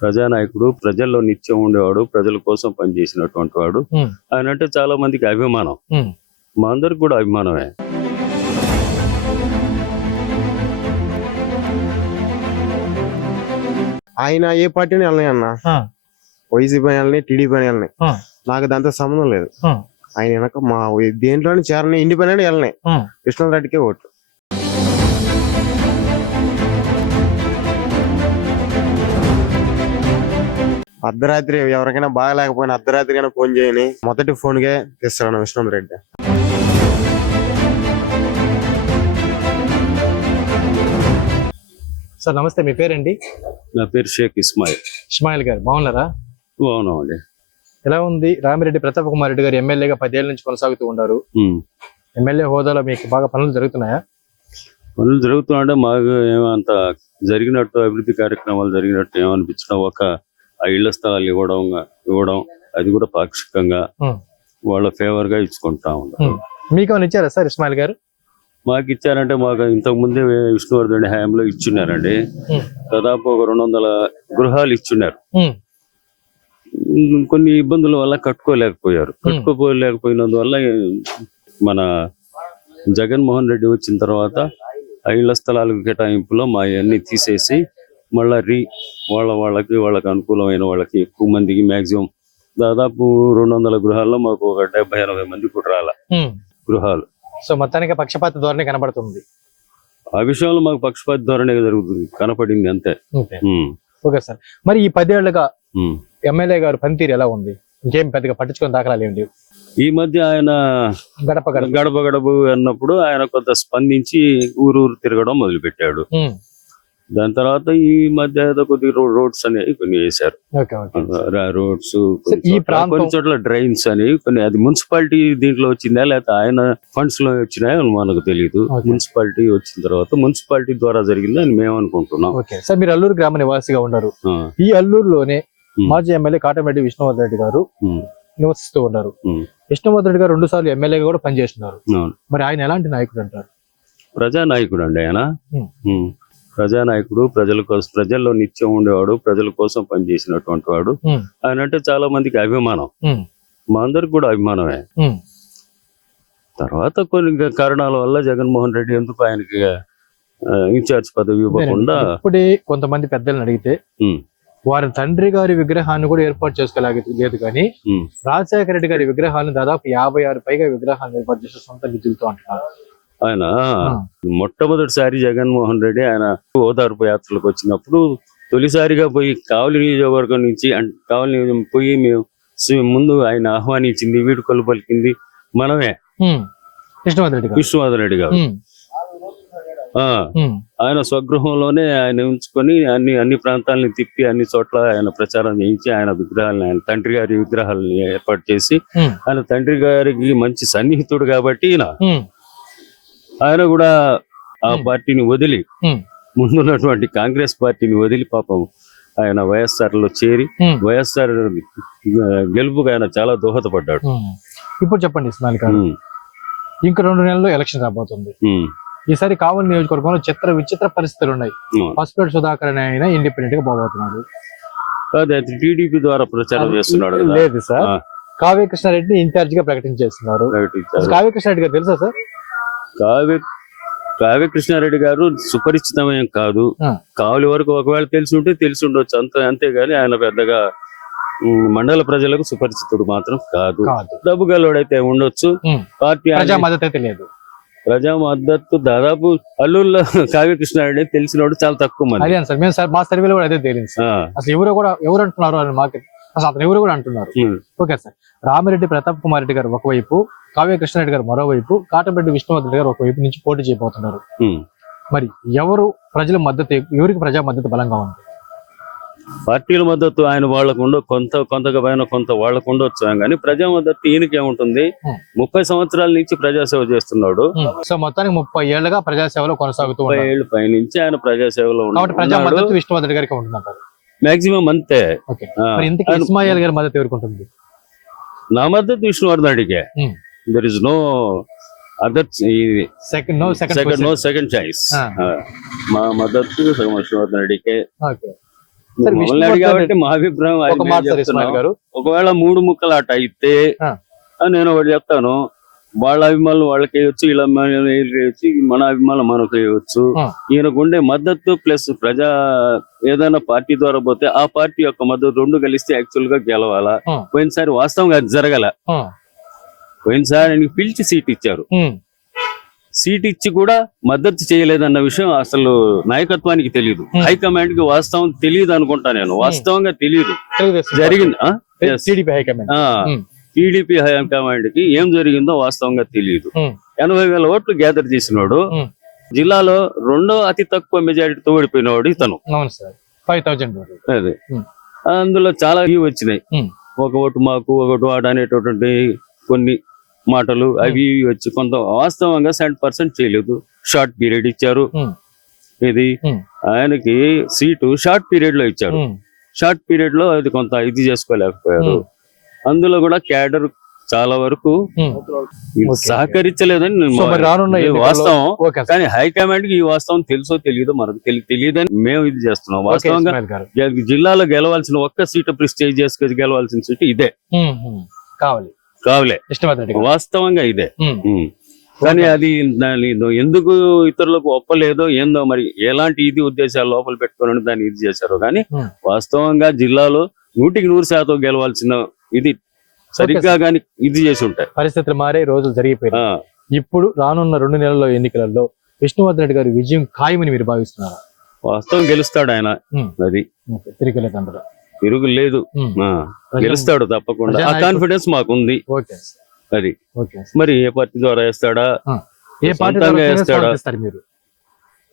ప్రజానాయకుడు ప్రజల్లో నిత్యం ఉండేవాడు ప్రజల కోసం పనిచేసినటువంటి వాడు. ఆయన అంటే చాలా మందికి అభిమానం. మా అందరికి కూడా అభిమానమే. ఆయన ఏ పార్టీని వెళ్ళని అన్న? ఆ, వైసీపీ వెళ్ళని టీడీపీ వెళ్ళని. ఆ, నాకు దాంతో సంబంధం లేదు. ఆయన వెనక మా దేంట్లోనే చేరని ఇండిపెండెంట్ వెళ్ళని. ఆ. కృష్ణారెడ్డికే ఓటు. అర్ధరాత్రి ఎవరికైనా బాగలేకపోయినా అర్ధరాత్రి కైనా ఫోన్ చేయని మొదటి ఫోన్ కే తెస్తాడు విష్ణు రెడ్డి. సార్ నమస్తే మీ పేరండి? నా పేరు షేక్ ఇస్మాయిల్. ఇస్మాయిల్ గారు బాగున్నారా? అవునండి ఎలా ఉంది? రామిరెడ్డి ప్రతాప్ కుమార్ రెడ్డి గారు ఎమ్మెల్యేగా పదేళ్ళ నుంచి కొనసాగుతూ ఉన్నారు. ఎమ్మెల్యే హోదాలో మీకు బాగా పనులు జరుగుతున్నాయా? పనులు జరుగుతుంటే మాకు ఏమంత జరిగినట్టు అభివృద్ధి కార్యక్రమాలు జరిగినట్టు ఏమనిపించడం? ఒక ఆ ఇళ్ళ స్థలాలు ఇవ్వడం ఇవ్వడం అది కూడా పాక్షికంగా వాళ్ళ ఫేవర్గా ఇచ్చుకుంటా ఉమ్. మీకు ఏమైనా ఇచ్చారా సార్ ఇస్మాయిల్ గారు? మాకు ఇచ్చారంటే మాకు ఇంతకు ముందే విష్ణువర్ధన్ హయాంలో ఇచ్చున్నారండి. దాదాపు ఒక రెండు వందల గృహాలు ఇచ్చున్నారు. కొన్ని ఇబ్బందుల వల్ల కట్టుకోలేకపోయారు. కట్టుకోలేకపోయినందువల్ల మన జగన్మోహన్ రెడ్డి వచ్చిన తర్వాత ఆ ఇళ్ళ స్థలాల కేటాయింపులో మా అన్ని తీసేసి మళ్ళా రీ వాళ్ళ వాళ్ళకి వాళ్ళకి అనుకూలమైన వాళ్ళకి ఎక్కువ మందికి మాక్సిమం దాదాపు రెండు వందల గృహాల్లో మాకు ఒక డెబ్బై ఎనభై మంది కుట్రాల. గృహాలు. సో మొత్తానికి పక్షపాత ధోరణి కనబడుతుంది. ఆ విషయంలో మాకు పక్షపాత ధోరణి జరుగుతుంది. కనపడింది అంతే. ఓకే. సార్. మరి ఈ పదేళ్ళుగా. ఎమ్మెల్యే గారు పనితీరు ఎలా ఉంది? ఇంకేం పెద్దగా పట్టించుకుని దాఖలాలు ఏంటి ఈ మధ్య ఆయన గడప గడప. గడప గడప అన్నప్పుడు ఆయన కొంత స్పందించి ఊరు ఊరు తిరగడం మొదలు పెట్టాడు దాని తర్వాత ఈ మధ్య ఏదో కొద్ది రోడ్స్ అనేవి కొన్ని వేశారు. రోడ్స్ కొన్ని చోట్ల డ్రైన్స్ అనేవి కొన్ని అది మున్సిపాలిటీ దీంట్లో వచ్చిందా లేకపోతే ఆయన ఫండ్స్లో వచ్చినాయో మనకు తెలియదు. మున్సిపాలిటీ వచ్చిన తర్వాత మున్సిపాలిటీ ద్వారా జరిగింది అని మేము అనుకుంటున్నాం. ఓకే. సార్ మీరు అల్లూరు గ్రామ నివాసిగా ఉన్నారు. ఈ అల్లూరులోనే. మాజీ ఎమ్మెల్యే కాటమిరెడ్డి విష్ణువర్ధన్ రెడ్డి గారు నివసిస్తూ ఉన్నారు. ఉమ్, విష్ణువర్ధన్ రెడ్డి గారు రెండు సార్లు ఎమ్మెల్యేగా కూడా పనిచేస్తున్నారు. మరి ఆయన ఎలాంటి నాయకుడు అంటారు? ప్రజానాయకుడు అండి ఆయన. ప్రజానాయకుడు ప్రజల కోసం ప్రజల్లో నిత్యం ఉండేవాడు ప్రజల కోసం పనిచేసినటువంటి వాడు. ఆయన అంటే చాలా మందికి అభిమానం. మా అందరికి కూడా అభిమానమే. తర్వాత కొన్ని కారణాల వల్ల జగన్మోహన్ రెడ్డి ఎందుకు ఆయనకి ఇన్ఛార్జ్ పదవి ఇవ్వకుండా ఇప్పుడే కొంతమంది పెద్దలను అడిగితే వారి తండ్రి గారి విగ్రహాన్ని కూడా ఏర్పాటు చేసుకోలేదు లేదు కానీ రాజశేఖర రెడ్డి గారి విగ్రహాలను దాదాపు యాభై ఆరు పైగా విగ్రహాలను ఏర్పాటు చేసే సొంత నిధులతో అంటున్నారు. ఆయన మొట్టమొదటిసారి జగన్మోహన్ రెడ్డి ఆయన ఓదార్పు యాత్రలకు వచ్చినప్పుడు తొలిసారిగా పోయి కావలి నియోజకవర్గం నుంచి కావలి నియోజకవర్గం పోయి మేము ముందు ఆయన ఆహ్వానించింది వీడుకొలు పలికింది మనమే. విష్ణువర్ధన్ రెడ్డి గారు. విష్ణువర్ధన్ రెడ్డి ఆయన స్వగృహంలోనే ఆయన ఉంచుకొని అన్ని అన్ని ప్రాంతాలని తిప్పి అన్ని చోట్ల ఆయన ప్రచారం చేయించి ఆయన విగ్రహాలను ఆయన తండ్రి గారి విగ్రహాలని ఏర్పాటు చేసి ఆయన తండ్రి గారికి మంచి సన్నిహితుడు కాబట్టి ఈయన. ఆయన కూడా ఆ. పార్టీని వదిలి ముందున్నటువంటి కాంగ్రెస్ పార్టీని వదిలి పాపం ఆయన వైఎస్ఆర్లో చేరి వైఎస్ఆర్ గెలుపుకు ఆయన చాలా దోహదపడ్డాడు. ఇప్పుడు చెప్పండి ఉమ్, ఇంక రెండు నెలల్లో ఎలక్షన్ రాబోతుంది ఈసారి కావలి నియోజకవర్గంలో చిత్ర విచిత్ర పరిస్థితులు ఉన్నాయి. హాస్పిటల్ సుధాకర్ అనే ఆయన ఇండిపెండెంట్గా పోబోతున్నాడు టీడీపీ ద్వారా ప్రచారం చేస్తున్నాడు. లేదు సార్. కావ్య కృష్ణారెడ్డిని ఇన్ఛార్జ్గా ప్రకటించేస్తున్నారు ప్రకటించారు. కావ్య కృష్ణారెడ్డి గారు తెలుసా సార్ కావ్య కావ్య కృష్ణారెడ్డి గారు సుపరిచితమేం కాదు. కావులి వరకు ఒకవేళ తెలిసి ఉంటే తెలిసి ఉండొచ్చు అంత అంతేగాని ఆయన పెద్దగా మండల ప్రజలకు సుపరిచితుడు మాత్రం కాదు. డబ్బు గలవాడైతే ఉండొచ్చు. పార్టీ ప్రజా ఆయన- మద్దతు అయితే లేదు. ప్రజా మద్దతు దాదాపు అల్లూరులో కావ్య కృష్ణారెడ్డి తెలిసినోడు చాలా తక్కువ మంది. అదే సార్ మేము మా సర్వేలో కూడా అదే సార్. ఆ, అసలు ఎవరు కూడా ఎవరు అంటున్నారు మాకు అసలు అతను ఎవరు కూడా అంటున్నారు. Okay sir. రామిరెడ్డి ప్రతాప్ కుమార్ రెడ్డి గారు ఒకవైపు కావ్య కృష్ణారెడ్డి గారు మరోవైపు కాటరెడ్డి విష్ణువర్ధన్ గారు ఒకవైపు నుంచి పోటీ చేయబోతున్నారు. మరి ఎవరు ప్రజల మద్దతు ఎవరికి ప్రజా మద్దతు బలంగా ఉంది? పార్టీల మద్దతు ఆయన వాళ్ళకు ఉండ కొంత కొంతగా పైన కొంత వాళ్ళకు ఉండొచ్చు కానీ ప్రజా మద్దతు ఈయనకి ఏముంటుంది? ఉమ్. ముప్పై సంవత్సరాల నుంచి ప్రజాసేవ చేస్తున్నాడు. సో మొత్తానికి ముప్పై ఏళ్ళుగా ప్రజాసేవలో కొనసాగుతూ ముప్పై ఏళ్ళు పైనుంచి ఆయన ప్రజాసేవలో కాబట్టి ప్రజా ఉన్నాడు మద్దతు విష్ణువర్ధన్ గారికి ఉంటుందంటారు. మాక్సిమం అంతే. ఇస్మాయిల్ గారి మద్దతు ఎవరికి ఉంటుంది నా మద్దతు విష్ణువర్ధన్ రెడ్డికే. ఉమ్. There is no other second no second second no second choice. మా మద్దతు విష్ణువర్ధన్ రెడ్డికే. ఓకే. సార్ మమ్మల్ని విష్ణువర్ధన్ అడిగి కాబట్టి మా అభిప్రాయం ఒకవేళ మూడు ముక్కలాట అయితే ఆ. ఆ, నేను ఒకటి చెప్తాను. వాళ్ళ అభిమానులు వాళ్ళకి వేయచ్చు వీళ్ళ అభిమానులు వేయచ్చు మన అభిమానులు మనకు వేయచ్చు. ఆ. ఈయనకుండే మద్దతు ప్లస్ ప్రజా ఏదైనా పార్టీ ద్వారా పోతే ఆ పార్టీ యొక్క మద్దతు రెండు కలిస్తే యాక్చువల్గా గెలవాలా. పోయినసారి వాస్తవంగా అది జరగల. పోయినసారి ఆయనకి పిలిచి సీట్ ఇచ్చారు. సీట్ ఇచ్చి కూడా మద్దతు చేయలేదన్న విషయం అసలు నాయకత్వానికి తెలియదు. హైకమాండ్కి వాస్తవం తెలియదు అనుకుంటా నేను వాస్తవంగా తెలియదు జరిగింది. టీడీపీ కి ఏం జరిగిందో వాస్తవంగా తెలియదు. ఎనభై వేల ఓట్లు గ్యాదర్ చేసినోడు. జిల్లాలో రెండో అతి తక్కువ మెజారిటీతో ఓడిపోయినవాడు ఇతను ఫైవ్ థౌజండ్ అదే. అందులో చాలా ఇవి వచ్చినాయి. ఒక ఓటు మాకు ఒకటి వాడు అనేటటువంటి కొన్ని మాటలు అవి వచ్చి కొంత వాస్తవంగా సెవెంటీ పర్సెంట్ చేయలేదు షార్ట్ పీరియడ్ ఇచ్చారు. ఇది. ఆయనకి సీటు షార్ట్ పీరియడ్లో ఇచ్చారు షార్ట్ పీరియడ్లో అది కొంత ఇది చేసుకోలేకపోయారు. అందులో కూడా క్యాడర్ చాలా వరకు. సహకరించలేదని వాస్తవం. కానీ హైకమాండ్కి ఈ వాస్తవం తెలుసో తెలియదో మనకు తెలి- తెలియదని మేము ఇది చేస్తున్నాం. వాస్తవంగా జిల్లాలో గెలవాల్సిన ఒక్క సీటు ప్రిస్టేజ్ చేసుకొని గెలవాల్సిన సీటు ఇదే. కావాలి. కావలే. వాస్తవంగా ఇదే. కానీ అది ఎందుకు ఇతరులకు ఒప్పలేదో ఏందో మరి ఎలాంటి ఇది ఉద్దేశాలు లోపల పెట్టుకొని దాన్ని ఇది చేశారో కానీ. వాస్తవంగా జిల్లాలో నూటికి నూరు శాతం గెలవాల్సిన ఇది సరిగ్గా కానీ ఇది చేసి ఉంటాయి. పరిస్థితులు మారే రోజులు జరిగిపోయాయి ఇప్పుడు రానున్న రెండు నెలల ఎన్నికలలో విష్ణువర్ధన్ రెడ్డి గారి విజయం ఖాయమని మీరు భావిస్తున్నారు? వాస్తవం గెలుస్తాడు ఆయన. అది. తిరిగి లేదంటారు తిరుగు లేదు. గెలుస్తాడు తప్పకుండా. ఆ కాన్ఫిడెన్స్ మాకుంది. అది. మరి ఏ పార్టీ ద్వారా వేస్తాడా? ఏ పార్టీ ద్వారా వేస్తాడా?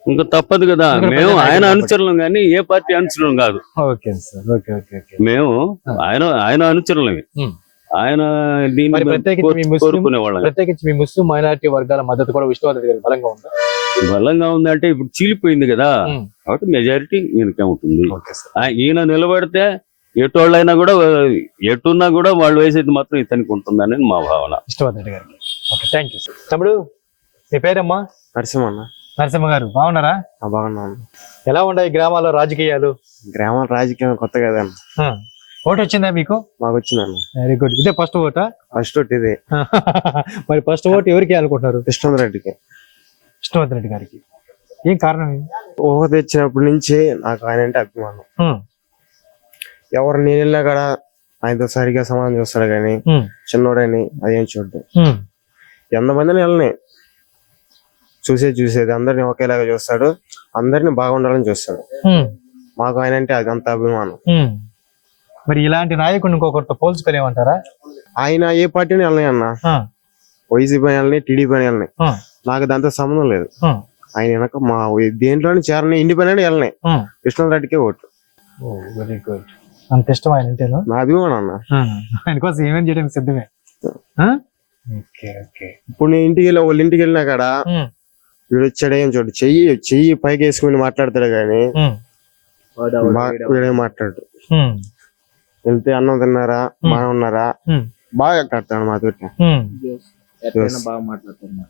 ఇంకా తప్పదు కదా. మేము ఆయన. అనుచరులం కానీ ఏ పార్టీ అనుచరులం కాదు. Okay sir okay okay okay. మేము. ఆయన ఆయన అనుచరులమే. ఆయన ప్రత్యేకించి మీ ముస్లిం- మైనారిటీ వర్గాల మద్దతు కూడా విష్ణువర్ధన్ బలంగా ఉందా? బలంగా ఉందంటే ఇప్పుడు చీలిపోయింది కదా. కాబట్టి మెజారిటీ ఈయనకే ఉంటుంది. సార్. ఈయన నిలబడితే ఎటోళ్ళైనా కూడా ఎటున్నా కూడా వాళ్ళు వేసేది మాత్రం ఇతనికి ఉంటుందని మా భావన. విష్ణువర్ధన్ గారికి. ఓకే థ్యాంక్ యూ తమ్ముడు మీ పేరమ్మా? నరసింహన్న నరసింహ గారు బాగున్నారా? బాగున్నాను ఎలా ఉన్నాయి గ్రామాల్లో రాజకీయాలు? గ్రామాల రాజకీయం కొత్త కదా. ఓటు వచ్చిందా మీకు? మాకు వచ్చిందన్న వెరీ గుడ్ ఇదే ఫస్ట్ ఓటా? ఫస్ట్ ఒకటి ఇది. మరి ఫస్ట్ ఓటు ఎవరికి అనుకుంటున్నారు కృష్ణేంద్ర రెడ్డికి. విష్ణువర్ధన్ రెడ్డి గారికి. ఏం కారణం? ఊహ తెచ్చినప్పటి నుంచి నాకు ఆయన అంటే అభిమానం. ఎవరు నేను వెళ్ళినా కూడా ఆయనతో సరిగ్గా సమాధానం చూస్తాడు కానీ చిన్నోడని అదేం చూడ్డు. ఎంతమందిని వెళ్ళని. చూసేది చూసేది. అందరిని ఒకేలాగా చూస్తాడు. అందరిని బాగుండాలని చూస్తాడు. మాకు ఆయన అంటే అది అంత అభిమానం. మరి ఇలాంటి నాయకుడిని ఇంకొకరితో పోల్చుకోలేమంటారా? ఆయన ఏ పార్టీని వెళ్ళని అన్న? వైసీపీ వెళ్ళని టీడీపీ వెళ్ళని. నాకు దాంతో సంబంధం లేదు. ఆయన వెనక మా దేంట్లోని చేరని ఇండిపెండెంట్ వెళ్ళని. కృష్ణారెడ్డికే ఓటు. Very good. అంత ఇష్టం ఆయన అంటేను? నా అభిమానం అన్న. ఆయన కోసం ఏమేం చేయడానికి సిద్ధమే? Okay okay. ఇప్పుడు నేను ఇంటికి వెళ్ళి వాళ్ళ ఇంటికి వెళ్ళినా కాడ? ఉమ్, వీడు వచ్చాడు ఏం చూడు. చెయ్యి చెయ్యి పైకి వేసుకుని మాట్లాడతాడు కానీ వీడేం మాట్లాడు వెళ్తే అన్నం తిన్నారా. బాగా ఉన్నారా? బాగా మాట్లాడతారు మా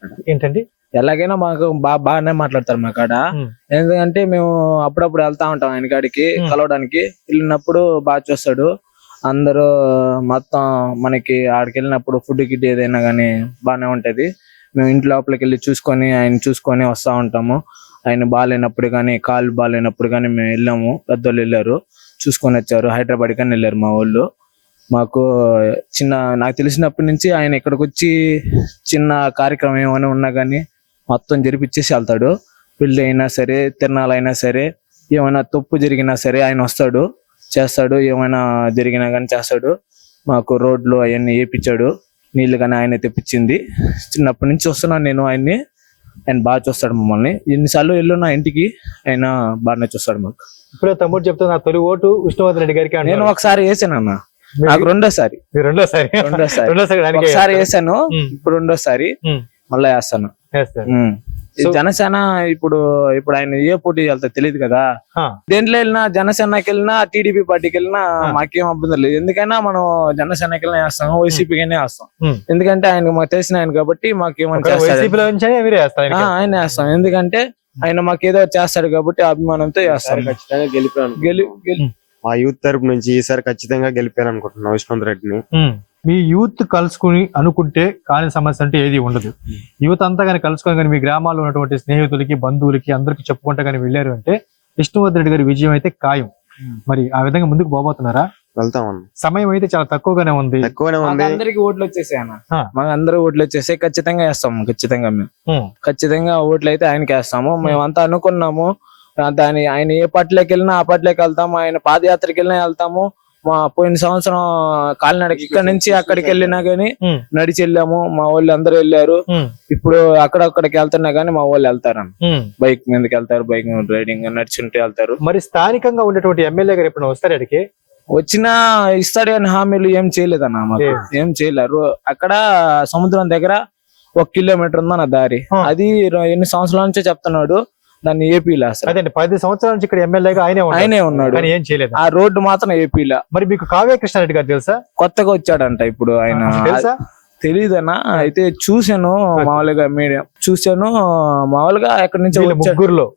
కాడ. ఏంటండి? ఎలాగైనా మాకు బాగా బాగానే మాట్లాడతారు మా కాడ. ఎందుకంటే మేము అప్పుడప్పుడు వెళ్తా ఉంటాం ఆయన కాడికి. కలవడానికి. వెళ్ళినప్పుడు బాగా చూస్తాడు. అందరూ మొత్తం మనకి ఆడికి వెళ్ళినప్పుడు ఫుడ్ గిడ్ ఏదైనా కానీ బాగానే ఉంటది. మేము ఇంటి లోపలికి వెళ్ళి చూసుకొని ఆయన చూసుకొని వస్తా ఉంటాము. ఆయన బాగాలేనప్పుడు కానీ కాలు బాగాలేనప్పుడు కానీ మేము వెళ్ళాము. పెద్దోళ్ళు వెళ్ళారు చూసుకొని వచ్చారు. హైదరాబాద్ కానీ వెళ్ళారు మా వాళ్ళు. మాకు చిన్న నాకు తెలిసినప్పటి నుంచి ఆయన ఇక్కడికి వచ్చి చిన్న కార్యక్రమం ఏమైనా ఉన్నా కానీ మొత్తం జరిపిచ్చేసి వెళ్తాడు. పెళ్ళి అయినా సరే తిరణాలైనా సరే ఏమైనా తప్పు జరిగినా సరే ఆయన వస్తాడు. చేస్తాడు. ఏమైనా జరిగినా కానీ చేస్తాడు. మాకు రోడ్లు అవన్నీ వేయించాడు నీళ్ళు కానీ ఆయన తెప్పించింది. చిన్నప్పటి నుంచి వస్తున్నాను నేను ఆయన్ని. ఆయన బాగా చూస్తాడు మమ్మల్ని. ఎన్నిసార్లు వెళ్ళున్నా ఇంటికి ఆయన బాగానే చూస్తాడు మాకు. ఇప్పుడే తమ్ముడు చెప్తున్నా నా తొలి ఓటు విష్ణువర్ధన్ రెడ్డి గారికి నేను. ఒకసారి వేసాను అన్న. నాకు రెండోసారి. రెండోసారి. రెండోసారి. రెండోసారి. వేసాను. ఇప్పుడు రెండోసారి మళ్ళా వేస్తాను. జనసేన ఇప్పుడు ఇప్పుడు ఆయన ఏ పోటీ వెళ్తా తెలియదు కదా. దేంట్లో వెళ్ళినా జనసేనకి వెళ్ళినా టీడీపీ పార్టీకి వెళ్ళినా. మాకేం అభ్యంతరం లేదు. ఎందుకైనా మనం జనసేనకి వెళ్ళినా వేస్తాం వైసీపీకైనా వేస్తాం. ఎందుకంటే ఆయన మాకు తెలిసిన ఆయన కాబట్టి మాకేమని ఆయనకి. ఆయన వేస్తాం. ఎందుకంటే ఆయన మాకు ఏదో చేస్తాడు కాబట్టి ఆ అభిమానంతో వేస్తాం. ఖచ్చితంగా గెలిపాను గెలి గెలి- మా యూత్ తరపు నుంచి ఈసారి ఖచ్చితంగా గెలిపారు అనుకుంటున్నాం విష్ణువంత్ రెడ్డిని. మీ యూత్ కలుసుకుని అనుకుంటే కాని సమస్య అంటే ఏది ఉండదు. యూత్ అంతా కానీ కలుసుకొని కానీ మీ గ్రామాల్లో ఉన్నటువంటి స్నేహితులకి బంధువులకి అందరికి చెప్పుకుంటా కానీ వెళ్ళారు అంటే విష్ణువర్ధన్ రెడ్డి గారి విజయం అయితే ఖాయం. మరి ఆ విధంగా ముందుకు పోబోతున్నారా? వెళ్తామన్న సమయం అయితే చాలా తక్కువగానే ఉంది. తక్కువనే ఉంది. అందరికి ఓట్లు వచ్చేసాయి ఆ. మాకు అందరూ ఓట్లు వచ్చేసాయి. ఖచ్చితంగా వేస్తాము ఖచ్చితంగా మేము. ఖచ్చితంగా ఓట్లు అయితే ఆయనకి వేస్తాము. మేమంతా అనుకున్నాము ఆ, దాని ఆయన ఏ పార్టీలోకి వెళ్ళినా ఆ పార్టీలోకి వెళ్తాము. ఆయన పాదయాత్రకి వెళ్ళినా వెళ్తాము. మా పోయిన సంవత్సరం కాలినడక ఇక్కడ నుంచి అక్కడికి వెళ్ళినా గానీ. నడిచి వెళ్ళాము. మా వాళ్ళు అందరూ వెళ్ళారు. ఇప్పుడు అక్కడక్కడికి వెళ్తున్నా గానీ మా వాళ్ళు వెళ్తారన్న ఉమ్. బైక్ మీదకి వెళ్తారు బైక్ రైడింగ్ నడుచుంటూ వెళ్తారు. మరి స్థానికంగా ఉండేటువంటి ఎమ్మెల్యే గారు ఎప్పుడు వస్తారు అడిగి వచ్చినా ఇస్తాడు అని హామీలు ఏం చేయలేదన్న మాకు. ఏం? చేయలేరు. అక్కడ సముద్రం దగ్గర ఒక కిలోమీటర్ ఉందన్న దారి. అది ఎన్ని సంవత్సరాల నుంచో చెప్తున్నాడు. దాన్ని ఏపీలో అసలు. అదే పది సంవత్సరాల నుంచి ఇక్కడ ఎమ్మెల్యేగా ఆయనే. ఆయనే ఉన్నాడు. కానీ ఏం చేయలేదు. ఆ రోడ్డు మాత్రం ఏపీలో మరి మీకు కావ్య కృష్ణారెడ్డి గారు తెలుసా? కొత్తగా వచ్చాడంట ఇప్పుడు ఆయన. తెలుసా? తెలీదన్నా. అయితే చూశాను మామూలుగా మీడియం. చూశాను మామూలుగా ఎక్కడి నుంచి ముగ్గురులో.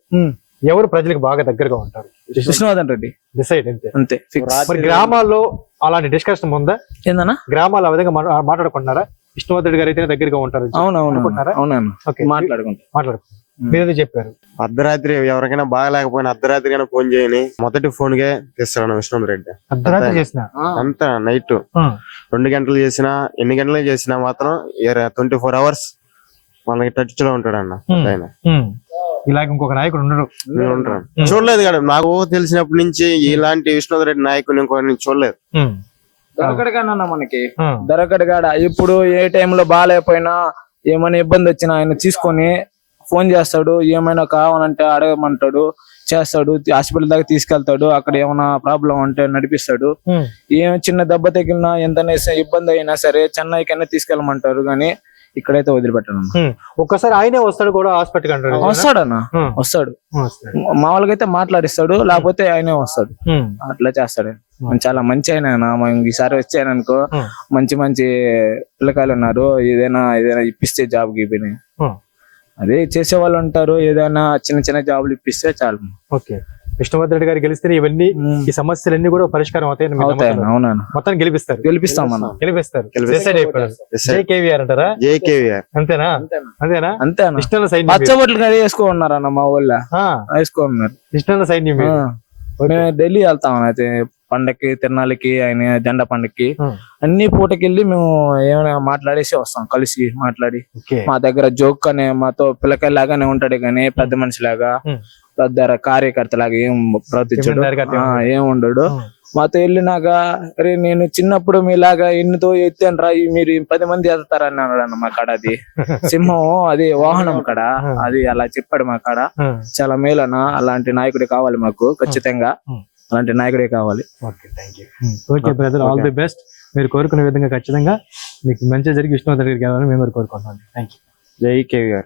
ఎవరు ప్రజలకు బాగా దగ్గరగా ఉంటారు? విష్ణువర్ధన్ రెడ్డి. డిసైడ్ అంతే. అంతే మరి గ్రామాల్లో అలాంటి డిస్కషన్ ఉందా ఏందన్నా? గ్రామాలు ఆ విధంగా మాట్లా- మాట్లాడుకుంటున్నారా? విష్ణువర్ధన్ రెడ్డి గారు అయితే దగ్గరగా ఉంటారు అవునవును అనుకుంటున్నారా? అవునన్నా. ఓకే. మాట్లాడుకుంటా. మాట్లాడుకుంటారు మీరేదో చెప్పారు. అర్ధరాత్రి ఎవరికైనా బాగలేకపోయినా అర్ధరాత్రి అయినా ఫోన్ చేయని మొదటి ఫోన్ గే తెస్తాడు విష్ణువంత్ రెడ్డి. అర్ధరాత్రి చేసిన? అంతా నైట్ రెండు గంటలు చేసినా ఎన్ని గంటలు చేసినా మాత్రం ట్వంటీ ఫోర్ అవర్స్ వాళ్ళకి టచ్లో ఉంటాడు అన్న. ఆయన ఇలాగ ఇంకొక నాయకుడు ఉంటాను. చూడలేదు కదా నాకు తెలిసినప్పటి నుంచి ఇలాంటి విష్ణువంత్ రెడ్డి నాయకుని ఇంకో నేను చూడలేదు. దొరకడుగానన్నా మనకి. దొరకడుగాడ? ఇప్పుడు ఏ టైంలో బాగాలేకపోయినా ఏమైనా ఇబ్బంది వచ్చినా ఆయన తీసుకొని ఫోన్ చేస్తాడు ఏమైనా కావాలంటే అడగమంటాడు చేస్తాడు హాస్పిటల్ దాకా తీసుకెళ్తాడు అక్కడ ఏమైనా ప్రాబ్లం ఉంటే నడిపిస్తాడు. ఏం చిన్న దెబ్బ తగిలినా ఎంత ఇబ్బంది అయినా సరే చెన్నైకైనా తీసుకెళ్ళమంటారు కానీ ఇక్కడైతే వదిలిపెట్టను ఉమ్. ఒక్కసారి ఆయనే వస్తాడు కూడా హాస్పిటల్. వస్తాడు ఉమ్, వస్తాడు. మామూలుగా అయితే మాట్లాడిస్తాడు లేకపోతే ఆయనే వస్తాడు. అట్లా చేస్తాడు చాలా మంచి ఆయన ఈసారి ఉమ్. మంచి మంచి పిల్లకాయలు ఉన్నారు ఏదైనా ఏదైనా ఇప్పిస్తే జాబ్ గీపిని. అదే చేసే వాళ్ళు ఉంటారు ఏదైనా చిన్న చిన్న జాబులు ఇప్పిస్తే చాలు. ఓకే. విష్ణువర్ధన్ రెడ్డి గారు గెలిస్తే ఇవన్నీ ఈ సమస్యలన్నీ కూడా పరిష్కారం అవుతాయి మొత్తం గెలిపిస్తారు. గెలిపిస్తాం మనం గెలిపిస్తారు. గెలిపిస్తారు. Decide అయిపోయారు. జై కేవీఆర్ అంటారా? జేకేవీఆర్ అంతేనా? అంతేనా? అంతేనా? ఇష్టల సైన్యం పచ్చ బొట్లు కదా వేసుకో ఉన్నారన్న మా ఊళ్ళో. ఆ, వేసుకో ఉన్నారు ఇష్టల సైన్యం మీరు. ఆ. మేము ఢిల్లీ వెళ్తాం అయితే పండక్కి తిరణాలకి ఆయన జెండా పండక్కి. అన్ని పూటకెళ్ళి మేము ఏమైనా మాట్లాడేసి వస్తాం కలిసి మాట్లాడి. మా దగ్గర జోక్ అనే మాతో పిల్లకాయ లాగానే ఉంటాడు కానీ పెద్ద మనిషి లాగా. పెద్ద కార్యకర్త లాగా ఏం ప్రవర్తించడు. ఏం ఉండడు. మాతో వెళ్ళినాక అరే నేను చిన్నప్పుడు మీలాగా ఎన్నితో ఎత్తాను రా మీరు పది మంది ఎత్తారని అన్నాడు అన్న మా కాడ అది. సింహం అది వాహనం కాడ. అది అలా చెప్పాడు మా కాడ. చాలా మేలన అలాంటి నాయకుడే కావాలి మాకు ఖచ్చితంగా. అలాంటి నాయకుడే కావాలి. Okay thank you okay brother all the best మీరు కోరుకునే విధంగా ఖచ్చితంగా మీకు మంచి జరిగి విష్ణువర్ధన్ గారికి కావాలని మేము కోరుకుంటున్నాం. థ్యాంక్ యూ జై కేవీఆర్.